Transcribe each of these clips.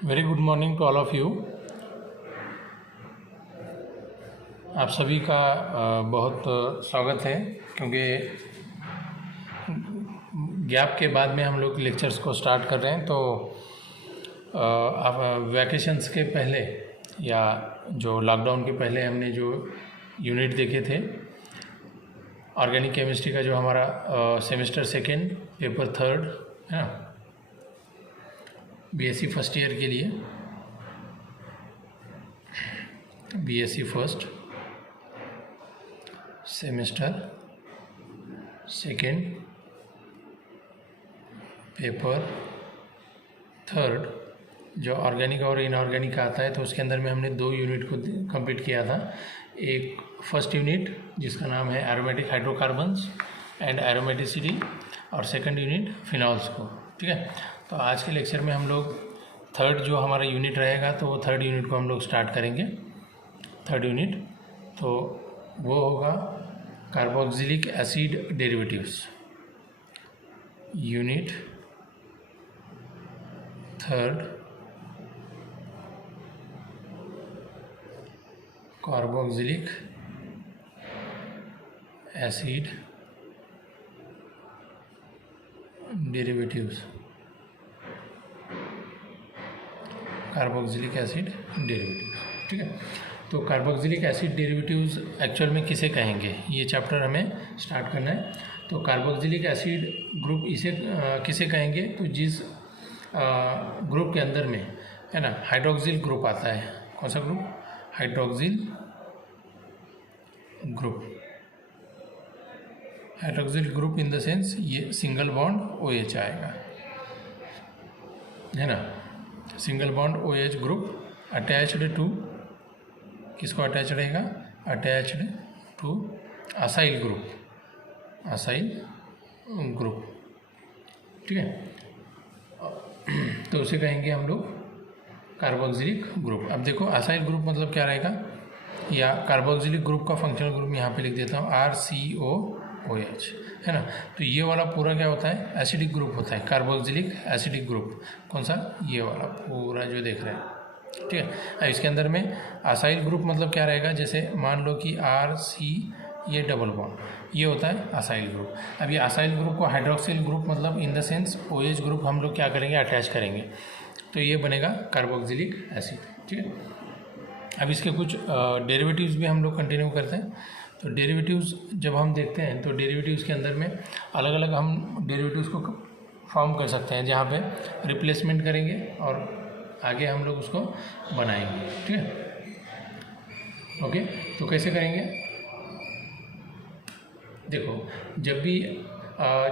Very good morning to all of you. आप सभी का बहुत स्वागत है, क्योंकि गैप के बाद में हम लोग लेक्चर्स को स्टार्ट कर रहे हैं। तो आप वैकेशंस के पहले या जो लॉकडाउन के पहले हमने जो यूनिट देखे थे ऑर्गेनिक केमिस्ट्री का, जो हमारा सेमेस्टर सेकेंड पेपर थर्ड है ना, बीएससी फर्स्ट ईयर के लिए, BSc first semester second paper third जो ऑर्गेनिक और इनऑर्गेनिक आता है, तो उसके अंदर में हमने 2 यूनिट को कंप्लीट किया था। एक फर्स्ट यूनिट जिसका नाम है एरोमेटिक हाइड्रोकार्बन्स एंड एरोमेटिसिटी, और सेकंड यूनिट फिनॉल्स को। ठीक है, तो आज के लेक्चर में हम लोग थर्ड जो हमारा यूनिट रहेगा, तो वो थर्ड यूनिट को हम लोग स्टार्ट करेंगे। थर्ड यूनिट तो वो होगा carboxylic acid derivatives. Unit third carboxylic acid derivatives. Carboxylic acid derivatives, ठीक है। तो कार्बोक्सिलिक एसिड डेरिवेटिव्स एक्चुअल में किसे कहेंगे, ये चैप्टर हमें स्टार्ट करना है। तो कार्बोक्सिलिक एसिड ग्रुप इसे किसे कहेंगे, तो जिस ग्रुप के अंदर में है ना हाइड्रोक्सिल ग्रुप आता है। कौन सा group? Hydroxyl group. Hydroxyl group in the sense ये सिंगल बॉन्ड OH आएगा, है ना। Single bond OH group attached to, किसको अटैच रहेगा? Attached to acyl group. Acyl group, ठीक है। तो उसे कहेंगे हम लोग कार्बोक्सिलिक ग्रुप। अब देखो असाइल ग्रुप मतलब क्या रहेगा, या कार्बोक्सिलिक ग्रुप का फंक्शनल ग्रुप यहाँ पे लिख देता हूँ RCOOH, है ना। तो ये वाला पूरा क्या होता है? एसिडिक ग्रुप होता है, कार्बोक्सिलिक एसिडिक ग्रुप। कौन सा? ये वाला पूरा जो देख रहे हैं, ठीक है। अब इसके अंदर में असाइल ग्रुप मतलब क्या रहेगा, जैसे मान लो कि RC ये डबल बॉन्ड, ये होता है असाइल ग्रुप। अब ये असाइल ग्रुप को हाइड्रोक्सिल ग्रुप मतलब इन द सेंस OH ग्रुप हम लोग क्या करेंगे? अटैच करेंगे, तो ये बनेगा कार्बोक्सिलिक एसिड, ठीक है। अब इसके कुछ डेरिवेटिव्स भी हम लोग कंटिन्यू करते हैं। तो डेरिवेटिव्स जब हम देखते हैं, तो डेरिवेटिव्स के अंदर में अलग अलग हम डेरिवेटिव्स को फॉर्म कर सकते हैं, जहाँ पे रिप्लेसमेंट करेंगे और आगे हम लोग उसको बनाएंगे, ठीक है। ओके, तो कैसे करेंगे? देखो, जब भी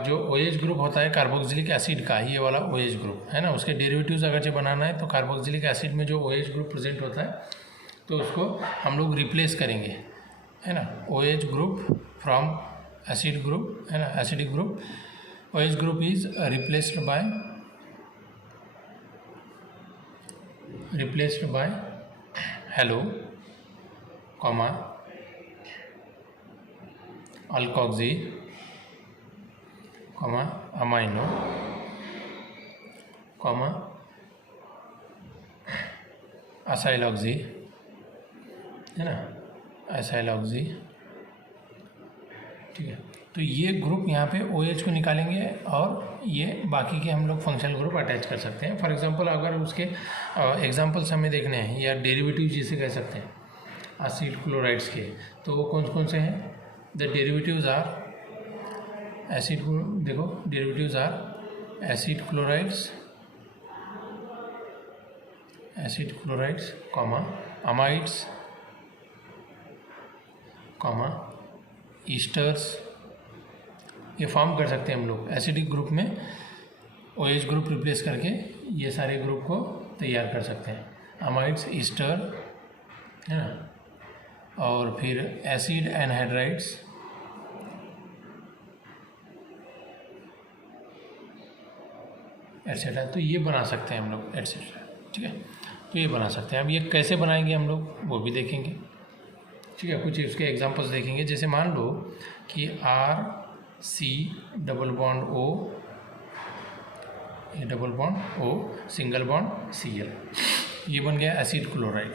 जो OH ग्रुप होता है कार्बोक्सिलिक एसिड का, ये वाला OH ग्रुप है ना, उसके डेरिवेटिव्स अगर जो बनाना है, तो कार्बोक्सिलिक एसिड में जो OH ग्रुप प्रेजेंट होता है, तो उसको हम लोग रिप्लेस करेंगे, है ना। OH group from acid group, है ना, acidic group. OH group is replaced by halo, comma alkoxy, comma amino, comma acyloxy, है ना, असाइलॉक्सी, ठीक है। तो ये ग्रुप यहाँ पे OH को निकालेंगे और ये बाकी के हम लोग फंक्शनल ग्रुप अटैच कर सकते हैं। फॉर एग्जांपल अगर उसके एग्जांपल्स हमें देखने हैं, या डेरिवेटिव जिसे कह सकते हैं एसिड क्लोराइड्स के, तो वो कौन कौन से हैं? द डेरिवेटिव्स आर एसिड, देखो derivatives are acid chlorides, comma amides, comma esters. ये फॉर्म कर सकते हैं हम लोग एसिडिक ग्रुप में OH ग्रुप रिप्लेस करके, ये सारे ग्रुप को तैयार कर सकते हैं। अमाइड्स, ईस्टर, है ना, और फिर एसिड एनहाइड्राइड्स, एटसेट्रा। तो ये बना सकते हैं हम लोग, एटसेट्रा, ठीक है। तो ये बना सकते हैं। अब ये कैसे बनाएंगे हम लोग, वो भी देखेंगे, ठीक है। कुछ उसके एग्जांपल्स देखेंगे। जैसे मान लो कि RC डबल बॉन्ड O ये double bond O, single bond Cl, ये बन गया एसिड क्लोराइड।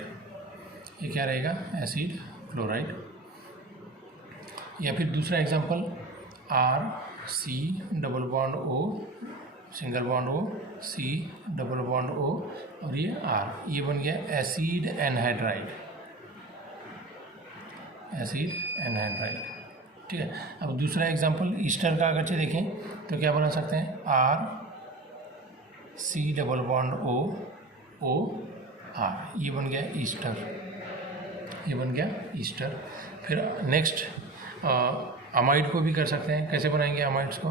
ये क्या रहेगा? Acid chloride. या फिर दूसरा example RC double bond O, single bond O, C double bond O और ये R, ये बन गया एसिड एनहाइड्राइड, एसिड एनहाइड्राइड। ठीक है। अब दूसरा एग्जांपल ईस्टर का अगर देखें तो क्या बना सकते हैं? RC double bond O R, ये बन गया ईस्टर, ये बन गया ईस्टर। फिर नेक्स्ट अमाइड को भी कर सकते हैं। कैसे बनाएंगे अमाइड्स को?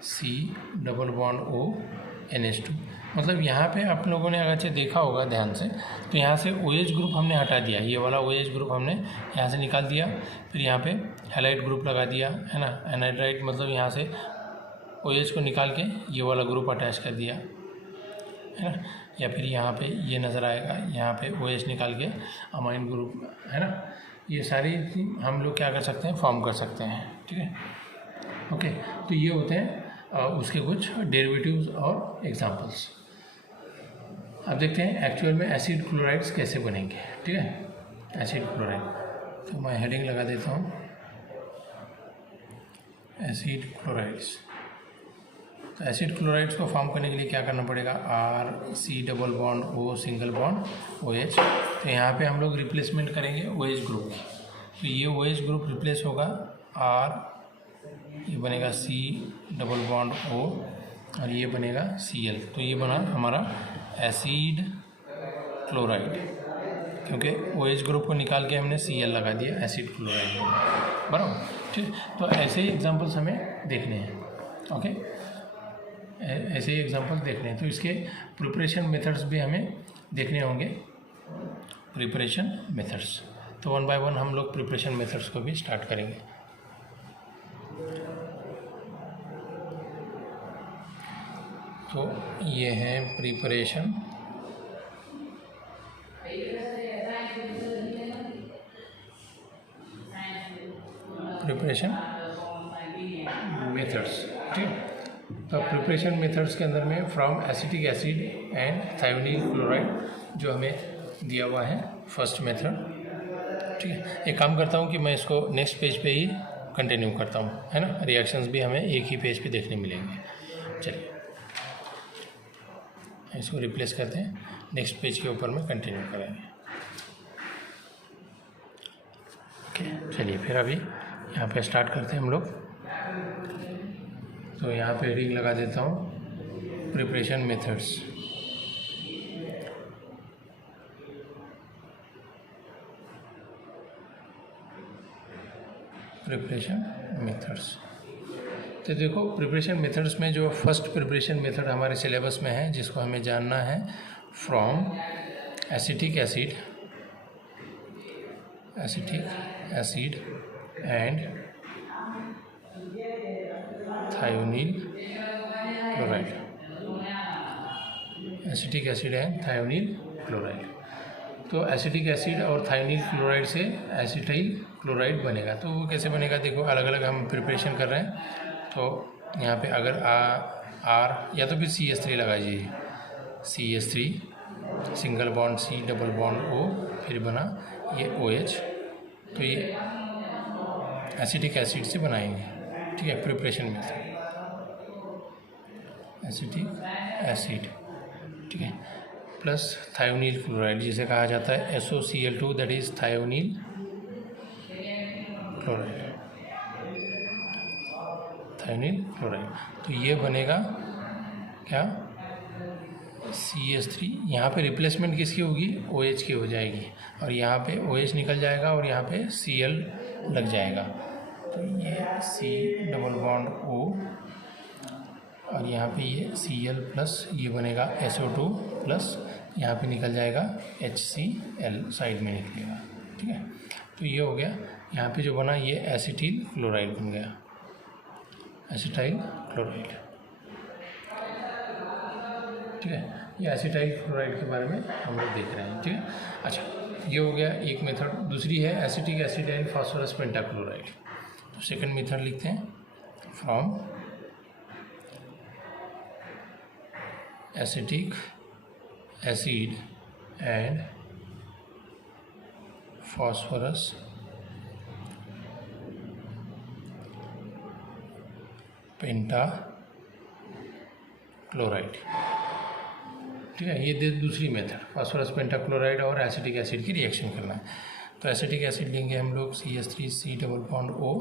RC double bond O NH2। मतलब यहाँ पे आप लोगों ने अगर देखा होगा ध्यान से, तो यहाँ से OH ग्रुप हमने हटा दिया, ये वाला OH ग्रुप हमने यहाँ से निकाल दिया, फिर यहाँ पे हैलाइड ग्रुप लगा दिया, है ना। एनाइड्राइड मतलब यहाँ से OH को निकाल के ये वाला ग्रुप अटैच कर दिया, है ना। या फिर यहाँ पे ये नज़र आएगा, यहाँ पे OH निकाल के अमाइन ग्रुप, है ना। ये सारी हम लोग क्या कर सकते हैं? फॉर्म कर सकते हैं। ठीक है, ओके। तो ये होते हैं उसके कुछ डेरिवेटिव्स और एग्जांपल्स। अब देखते हैं एक्चुअल में एसिड क्लोराइड्स कैसे बनेंगे। ठीक है, एसिड क्लोराइड, तो मैं हेडिंग लगा देता हूँ एसिड क्लोराइड्स। तो एसिड क्लोराइड्स को फॉर्म करने के लिए क्या करना पड़ेगा? RC double bond O, single bond OH। तो यहाँ पे हम लोग रिप्लेसमेंट करेंगे OH ग्रुप की, तो ये OH ग्रुप रिप्लेस होगा R, ये बनेगा C डबल बॉन्ड O और ये बनेगा Cl। तो ये बना हमारा एसिड क्लोराइड, क्योंकि OH ग्रुप को निकाल के हमने Cl लगा दिया, एसिड क्लोराइड बराबर। ठीक, तो ऐसे ही एग्जांपल्स हमें देखने हैं। ओके, ऐसे ही एग्जांपल्स देखने हैं। तो इसके प्रिपरेशन मेथड्स भी हमें देखने होंगे, प्रिपरेशन मेथड्स। तो वन बाय वन हम लोग प्रिपरेशन मेथड्स को भी स्टार्ट करेंगे। तो ये है प्रिपरेशन मेथड्स। ठीक, तो प्रिपरेशन मेथड्स के अंदर में from acetic acid and thionyl chloride जो हमें दिया हुआ है फर्स्ट मेथड। ठीक है, एक काम करता हूँ कि मैं इसको नेक्स्ट पेज पे ही कंटिन्यू करता हूँ, है ना। रिएक्शंस भी हमें एक ही पेज पे देखने मिलेंगे। चलिए इसको रिप्लेस करते हैं, नेक्स्ट पेज के ऊपर में कंटिन्यू करेंगे। ओके, चलिए फिर अभी यहाँ पे स्टार्ट करते हैं हम लोग। तो यहाँ पे हेडिंग लगा देता हूँ प्रिपरेशन मेथड्स। प्रिपरेशन मेथड्स, तो देखो प्रिपरेशन मेथड्स में जो फर्स्ट प्रिपरेशन मेथड हमारे सिलेबस में है, जिसको हमें जानना है, from acetic acid acid and thionyl chloride, acetic acid and thionyl chloride. तो एसिटिक एसिड और थायोनील क्लोराइड से एसिटाइल क्लोराइड बनेगा। तो वो कैसे बनेगा? देखो अलग अलग हम प्रिपरेशन कर रहे हैं। तो यहाँ पे अगर R या तो फिर CH3 लगाइए, CH3 single bond C double bond O, फिर बना ये OH। तो ये एसिटिक एसिड से बनाएंगे। ठीक है, प्रिपरेशन मेथड एसिटिक एसिड, ठीक है, प्लस थायोनील क्लोराइड जिसे कहा जाता है SOCl2, that is thionyl chloride, thionyl chloride. तो ये बनेगा क्या? CH3। यहाँ पे रिप्लेसमेंट किसकी होगी? OH की हो जाएगी, और यहाँ पे OH निकल जाएगा और यहाँ पे Cl लग जाएगा। तो ये C डबल बॉन्ड O और यहाँ पे ये Cl प्लस ये बनेगा SO2 प्लस यहाँ पे निकल जाएगा HCl, साइड में निकलेगा। ठीक है, तो ये हो गया। यहाँ पे जो बना ये एसिटिल क्लोराइड बन गया, एसिटाइल क्लोराइड। ठीक है, ये एसिटाइल क्लोराइड के बारे में हम लोग देख रहे हैं। ठीक है, अच्छा ये हो गया एक मेथड। दूसरी है acetic acid and phosphorus pentachloride. तो सेकंड मेथड लिखते हैं, from acetic acid and phosphorus pentachloride. ठीक है, ये दूसरी मेथड, फास्फोरस पेंटाक्लोराइड और एसिटिक एसिड की रिएक्शन करना है। तो एसिटिक एसिड लेंगे हम लोग CH3 डबल बॉन्ड O,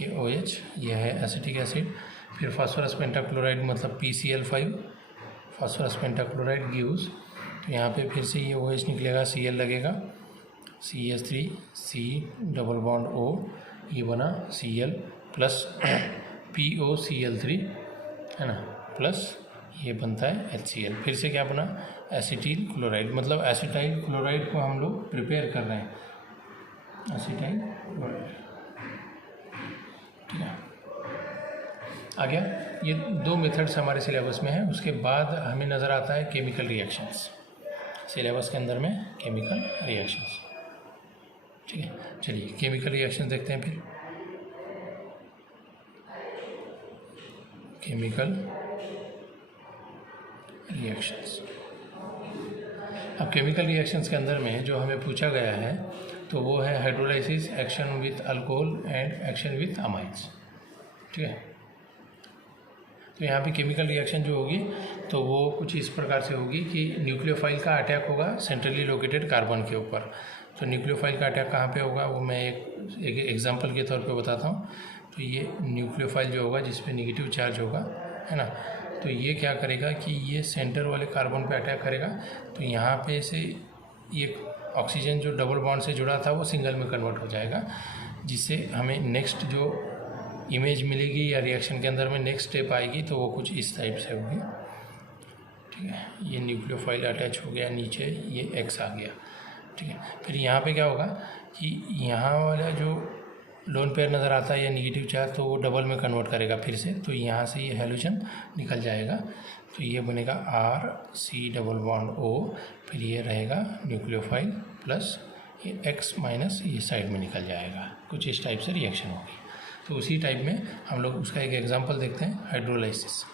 ये OH, ये है एसिटिक एसिड। फिर फास्फोरस पेंटाक्लोराइड मतलब PCl5, फास्फोरस पेंटाक्लोराइड गिव्स, तो यहाँ पे फिर से ये OH निकलेगा, Cl लगेगा, CH3 डबल बॉन्ड O, ये बना Cl प्लस POCl3 है ना, प्लस ये बनता है HCl। फिर से क्या बना, एसिटिल क्लोराइड, मतलब एसिटाइल क्लोराइड को हम लोग प्रिपेयर कर रहे हैं, एसिटाइल क्लोराइड। ठीक है, आ गया। ये दो मेथड्स हमारे सिलेबस में है। उसके बाद हमें नज़र आता है केमिकल रिएक्शंस, सिलेबस के अंदर में केमिकल रिएक्शंस। ठीक है, चलिए केमिकल रिएक्शन देखते हैं। फिर केमिकल रिएक्शंस, अब केमिकल रिएक्शंस के अंदर में जो हमें पूछा गया है तो वो है hydrolysis, action with alcohol and action with amines. ठीक है, तो यहाँ पे केमिकल रिएक्शन जो होगी तो वो कुछ इस प्रकार से होगी कि न्यूक्लियोफाइल का अटैक होगा सेंट्रली लोकेटेड कार्बन के ऊपर। तो न्यूक्लियोफाइल का अटैक कहाँ पे होगा वो मैं एक एग्जांपल के तौर पे बताता हूँ। तो ये न्यूक्लियोफाइल जो होगा जिस पे नेगेटिव चार्ज होगा, है ना, तो ये क्या करेगा कि ये सेंटर वाले कार्बन पे अटैक करेगा। तो यहाँ पे से ये ऑक्सीजन जो डबल बॉन्ड से जुड़ा था वो सिंगल में कन्वर्ट हो जाएगा, जिससे हमें नेक्स्ट जो इमेज मिलेगी या रिएक्शन के अंदर में नेक्स्ट स्टेप आएगी तो वो कुछ इस टाइप से होगी। ठीक है, ये न्यूक्लियोफाइल अटैच हो गया, नीचे ये X आ गया। ठीक है, फिर यहाँ पे क्या होगा कि यहाँ वाला जो लोन पेयर नज़र आता है या निगेटिव चार्ज, तो वो डबल में कन्वर्ट करेगा फिर से, तो यहाँ से ये हैलोजन निकल जाएगा। तो ये बनेगा RC डबल बॉन्ड O, फिर ये रहेगा न्यूक्लियोफाइल प्लस ये X माइनस ये साइड में निकल जाएगा। कुछ इस टाइप से रिएक्शन होगी। तो उसी टाइप में हम लोग उसका एक एग्जांपल देखते हैं, हाइड्रोलाइसिस।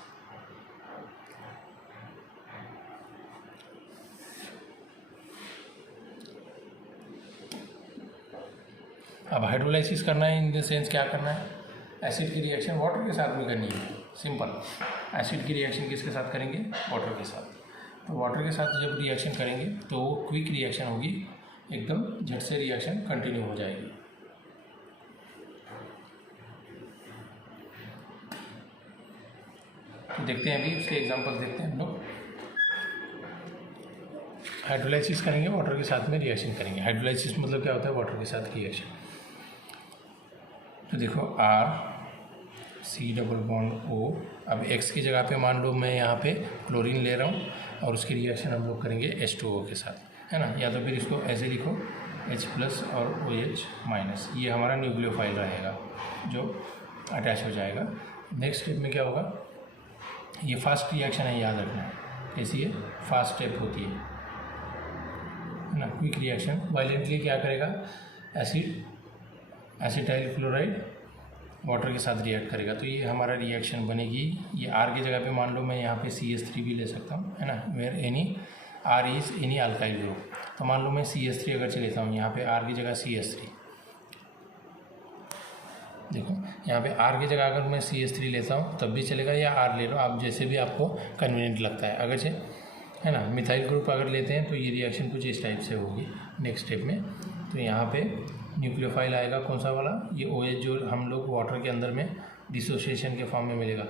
अब हाइड्रोलाइसिस करना है इन द सेंस क्या करना है, एसिड की रिएक्शन वाटर के साथ में करनी है। सिंपल, एसिड की रिएक्शन किसके साथ करेंगे, वाटर के साथ। तो वाटर के साथ जब रिएक्शन करेंगे तो वो क्विक रिएक्शन होगी, एकदम झट से रिएक्शन कंटिन्यू हो जाएगी। तो देखते हैं अभी उसके एग्जांपल देखते हैं हम लोग। हाइड्रोलाइसिस करेंगे, वाटर के साथ में रिएक्शन करेंगे। हाइड्रोलाइसिस मतलब क्या होता है, वाटर के साथ रिएक्शन। तो देखो RC डबल बॉन्ड O, अब X की जगह पे मान लो मैं यहाँ पे क्लोरीन ले रहा हूँ और उसकी रिएक्शन हम लोग करेंगे H2O के साथ, है ना, या तो फिर इसको ऐसे लिखो H प्लस और OH माइनस। ये हमारा न्यूक्लियोफाइल रहेगा जो अटैच हो जाएगा। नेक्स्ट स्टेप में क्या होगा, ये फास्ट रिएक्शन है, याद रखना, कैसी है, फास्ट स्टेप होती है ना, क्विक रिएक्शन। वायलेंटली क्या करेगा, एसिटाइल क्लोराइड वाटर के साथ रिएक्ट करेगा। तो ये हमारा रिएक्शन बनेगी। ये R की जगह पे मान लो मैं यहाँ पे CH3 भी ले सकता हूँ, है ना, where any R is any alkyl group. तो मान लो मैं CH3 अगर से लेता हूँ, यहाँ पे R की जगह CH3, देखो यहाँ पे R की जगह अगर मैं CH3 लेता हूँ तब भी चलेगा, या R ले लो आप, जैसे भी आपको कन्वीनियंट लगता है। अगर से, है ना, मिथाइल ग्रुप अगर लेते हैं तो ये रिएक्शन कुछ इस टाइप से होगी नेक्स्ट स्टेप में। तो यहाँ पे न्यूक्लियोफाइल आएगा, कौन सा वाला, ये OH जो हम लोग वाटर के अंदर में डिसोसिएशन के फॉर्म में मिलेगा।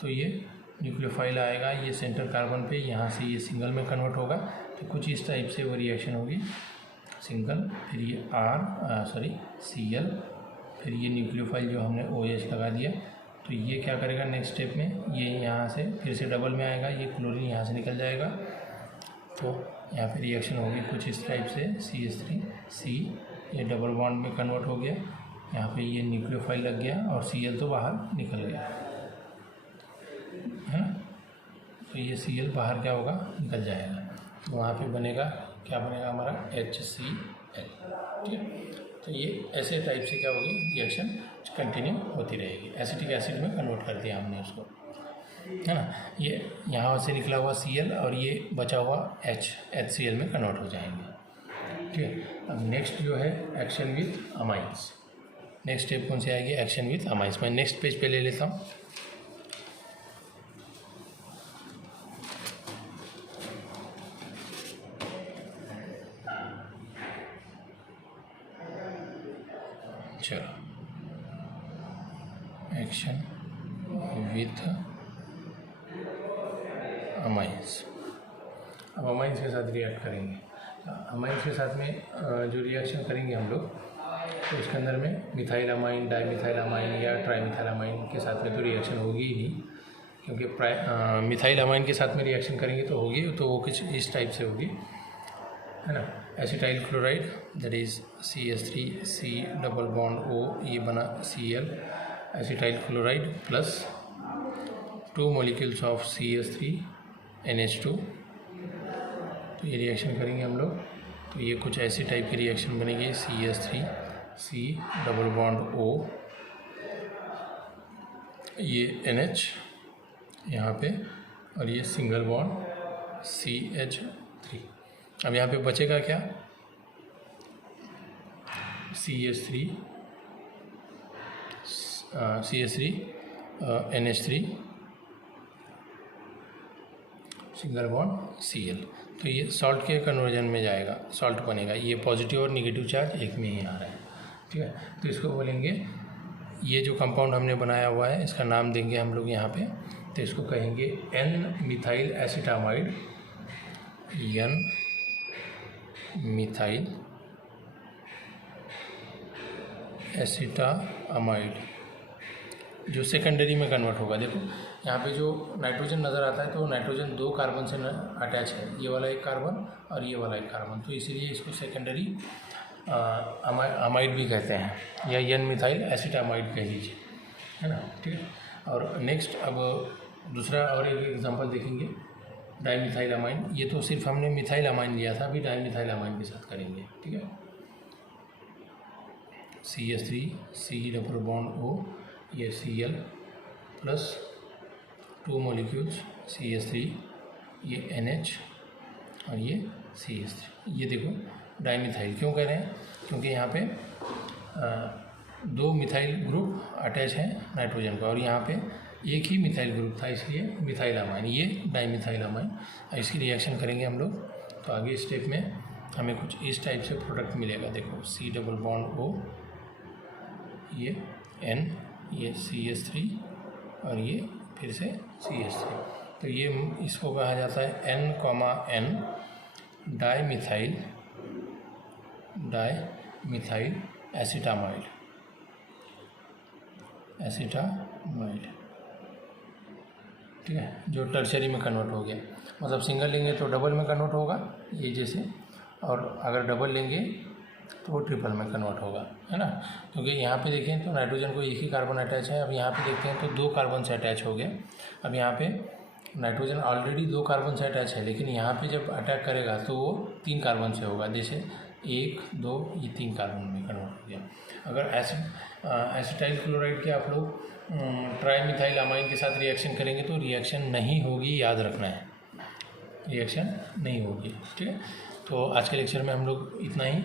तो ये न्यूक्लियोफाइल आएगा, ये सेंटर कार्बन पे, यहाँ से ये सिंगल में कन्वर्ट होगा। तो कुछ इस टाइप से वो रिएक्शन होगी, सिंगल, फिर ये Cl, फिर ये न्यूक्लियोफाइल जो हमने OH लगा दिया। तो ये क्या करेगा नेक्स्ट स्टेप में, ये यहाँ से फिर से डबल में आएगा, ये क्लोरीन यहाँ से निकल जाएगा। तो यहाँ पे रिएक्शन होगी कुछ इस टाइप से, CH3C, ये डबल बॉन्ड में कन्वर्ट हो गया, यहाँ पे ये न्यूक्लियोफाइल लग गया और Cl तो बाहर निकल गया, है ना। तो ये Cl बाहर क्या होगा, निकल जाएगा। तो वहाँ पे बनेगा, क्या बनेगा हमारा, HCl। ठीक है, तो ये ऐसे टाइप से क्या होगी, रिएक्शन कंटिन्यू होती रहेगी। एसिटिक एसिड में कन्वर्ट कर दिया हमने उसको। है ना। ये यहाँ से निकला हुआ Cl और ये बचा हुआ HCl में कन्वर्ट हो जाएंगे। ठीक है, अब नेक्स्ट जो है action with amines. Next step कौन सी आएगी? Action with amines. मैं नेक्स्ट पेज पे ले लेता हूँ। चलो, एक्शन विथ अमाइंस। अब अमाइंस के साथ रिएक्ट करेंगे। अमाइंस के साथ में जो रिएक्शन करेंगे हम लोग, तो इसके अंदर में मिथाइल अमाइन, डाईमिथाइल अमाइन या ट्राईमिथाइल अमाइन के साथ में तो रिएक्शन होगी ही नहीं, क्योंकि मिथाइल अमाइन के साथ में रिएक्शन करेंगे तो होगी, तो वो कुछ इस टाइप से होगी, है ना। Acetyl chloride that is CH3C double bond O, ये बना Cl, acetyl chloride plus 2 molecules of CH3 NH2। तो ये रिएक्शन करेंगे हम लोग, तो ये कुछ ऐसी टाइप की रिएक्शन बनेगी। CH3C डबल बॉन्ड O, ये NH यहाँ पे, और ये सिंगल बॉन्ड CH3। अब यहाँ पे बचेगा क्या? CH3 NH3 single bond Cl। तो ये सॉल्ट के कन्वर्जन में जाएगा, सॉल्ट बनेगा। ये पॉजिटिव और निगेटिव चार्ज एक में ही आ रहा है। ठीक है, तो इसको बोलेंगे, ये जो कंपाउंड हमने बनाया हुआ है इसका नाम देंगे हम लोग यहाँ पे, तो इसको कहेंगे N methyl acetamide, N methyl acetamide, जो सेकेंडरी में कन्वर्ट होगा। देखो यहाँ पे जो नाइट्रोजन नज़र आता है तो नाइट्रोजन 2 कार्बन से अटैच है, ये वाला एक कार्बन और ये वाला एक कार्बन, तो इसीलिए इसको सेकेंडरी अमाइड भी कहते हैं, या N मिथाइल एसिटामाइड कह लीजिए, है ना। ठीक है, और नेक्स्ट अब दूसरा और एक एग्जांपल देखेंगे, डाईमिथाइल अमाइन। ये तो सिर्फ हमने मिथाइल अमाइन लिया था, अभी डाईमिथाइल अमाइन के साथ करेंगे। ठीक है, CH3C डबल बॉन्ड O, ये Cl प्लस 2 मॉलिक्यूल्स CH3, ये NH और ये CH3। ये देखो डाईमिथाइल क्यों कह रहे हैं? क्योंकि यहाँ पे 2 मिथाइल ग्रुप अटैच हैं नाइट्रोजन का, और यहाँ पे एक ही मिथाइल ग्रुप था, इसलिए मिथाइल अमाइन, ये डाईमिथाइल अमाइन। इसकी रिएक्शन करेंगे हम लोग, तो आगे स्टेप में हमें कुछ इस टाइप से प्रोडक्ट मिलेगा। देखो C डबल बॉन्ड O, ये N, ये CH3 और ये फिर से CH3। तो ये इसको कहा जाता है N, डाईमिथाइल एसिटामाइड। ठीक है, जो टर्शरी में कन्वर्ट हो गया, मतलब सिंगल लेंगे तो डबल में कन्वर्ट होगा ये जैसे, और अगर डबल लेंगे तो वो ट्रिपल में कन्वर्ट होगा, है ना। क्योंकि यहाँ पे देखें तो नाइट्रोजन को एक ही कार्बन अटैच है, अब यहाँ पे देखते हैं तो 2 कार्बन से अटैच हो गया। अब यहाँ पे नाइट्रोजन ऑलरेडी 2 कार्बन से अटैच है, लेकिन यहाँ पे जब अटैक करेगा तो वो 3 कार्बन से होगा, जैसे 1, 2, ये 3 कार्बन में कन्वर्ट हो गया। अगर एसिटाइल क्लोराइड के आप लोग ट्राईमिथाइल अमाइन के साथ रिएक्शन करेंगे तो रिएक्शन नहीं होगी, याद रखना है, रिएक्शन नहीं होगी। ठीक है, तो आज के लेक्चर में हम लोग इतना ही।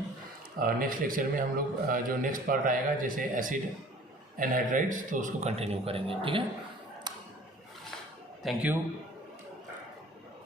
नेक्स्ट लेक्चर में हम लोग जो नेक्स्ट पार्ट आएगा जैसे एसिड एनहाइड्राइड्स, तो उसको कंटिन्यू करेंगे। ठीक है, थैंक यू।